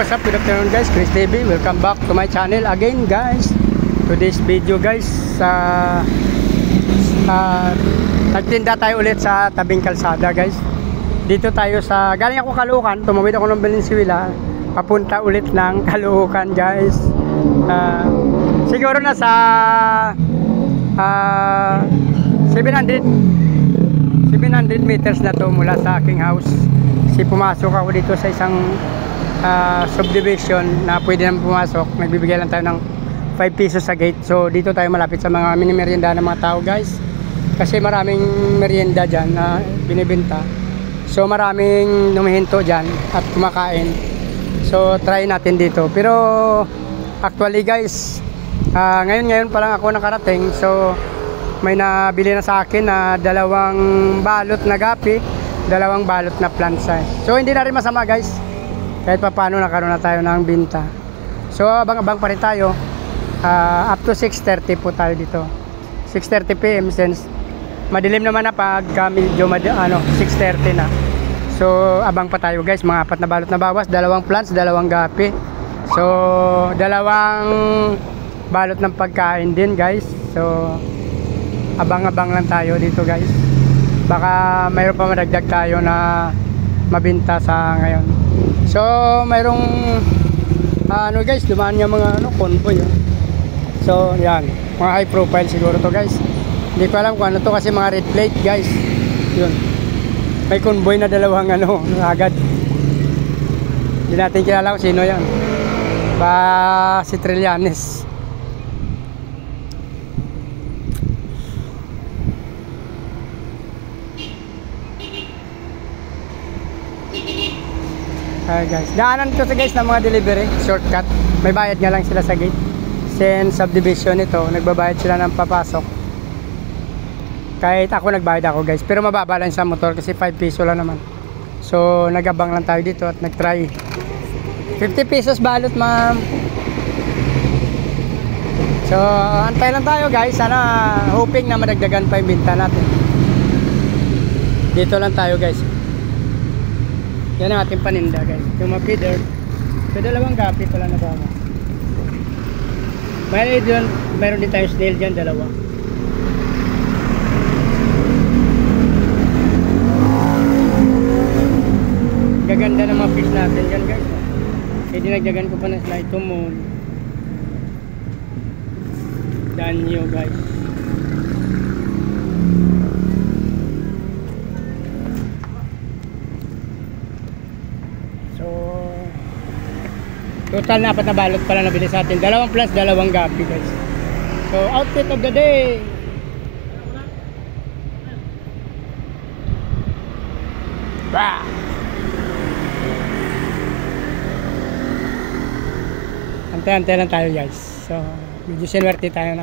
what's up? Good afternoon guys, Chris TV. Welcome back to my channel again guys. Today's video guys, nagtinda tayo ulit sa tabing kalsada guys. Dito tayo sa, galing ako Caloocan, tumawid ako ng Valenzuela, papunta ulit ng Caloocan guys. Siguro na sa 700 meters na to mula sa aking house. Kasi pumasok ako dito sa isang subdivision na pwede naman pumasok. Nagbibigay lang tayo ng 5 pesos sa gate. So dito tayo malapit sa mga mini merienda ng mga tao guys, kasi maraming merienda dyan na binibenta. So maraming humihinto dyan at kumakain. So try natin dito. Pero actually guys, ngayon pa lang ako nakarating. So may nabili na sa akin na 2 balot na gapi, 2 balot na plansa. So hindi na rin masama guys, kahit pa paano nakaroon na tayo ng binta. So abang-abang pa rin tayo. Up to 6:30 po tayo dito, 6:30 PM, since madilim naman na pagka medyo 6:30 na. So abang pa tayo guys. Mga 4 na balot na bawas, 2 plants, 2 gapi. So 2 balot ng pagkain din guys. So abang-abang lang tayo dito guys. Baka mayroon pa madagdag tayo na mabinta sa ngayon. So mayroong guys, dumaan yung mga convoy. So yan, mga high profile siguro to guys. Hindi ko alam kung ano to, kasi mga red plate guys. Yun, may convoy na 2 agad. Hindi natin kilala kung sino yan. Ba si Trillanes. Guys, daanan to sa guys ng mga delivery, shortcut. May bayad nga lang sila sa gate. Since subdivision ito, nagbabayad sila ng papasok. Kahit ako nagbayad ako guys, pero mababa lang sa motor kasi 5 peso lang naman. So nagabang lang tayo dito at nagtry. 50 pesos balot ma'am. So antay lang tayo guys. Sana hoping na madagdagan pa yung binta natin. Dito lang tayo guys. Yan ang ating paninda guys. Yung mga feeder, so 2 gapi pala na bawa. Mayroon din tayo snail dyan, 2. Gaganda ng mga fish natin dyan guys. Kaya dinagdagan ko pa na sila ito mo. Danyo guys. Total na 4 na balot pala nabili sa atin. 2 plus 2 gapi guys. So outfit of the day. Bah! Antay-antay lang tayo guys. So medyo sinwerte tayo,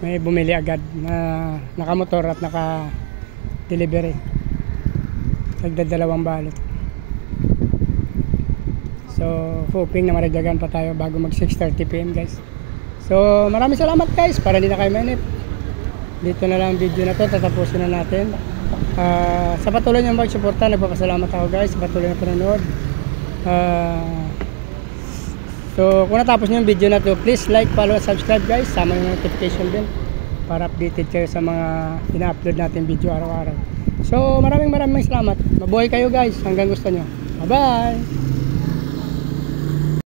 may bumili agad na nakamotor at naka delivery. Tagda 2 balot. So hoping na maragdagan pa tayo bago mag 6:30 PM guys. So maraming salamat guys, para hindi na kayo mainip. Dito na lang video na to, tatapusin na natin. Sa patuloy nyo magsuporta, nagpapasalamat ako guys sa patuloy na panonood. So kung natapos nyo yung video na to, please like, follow, and subscribe guys. Sama yung notification din para updated kayo sa mga ina-upload natin video araw-araw. So maraming salamat. Mabuhay kayo guys hanggang gusto nyo. Bye bye.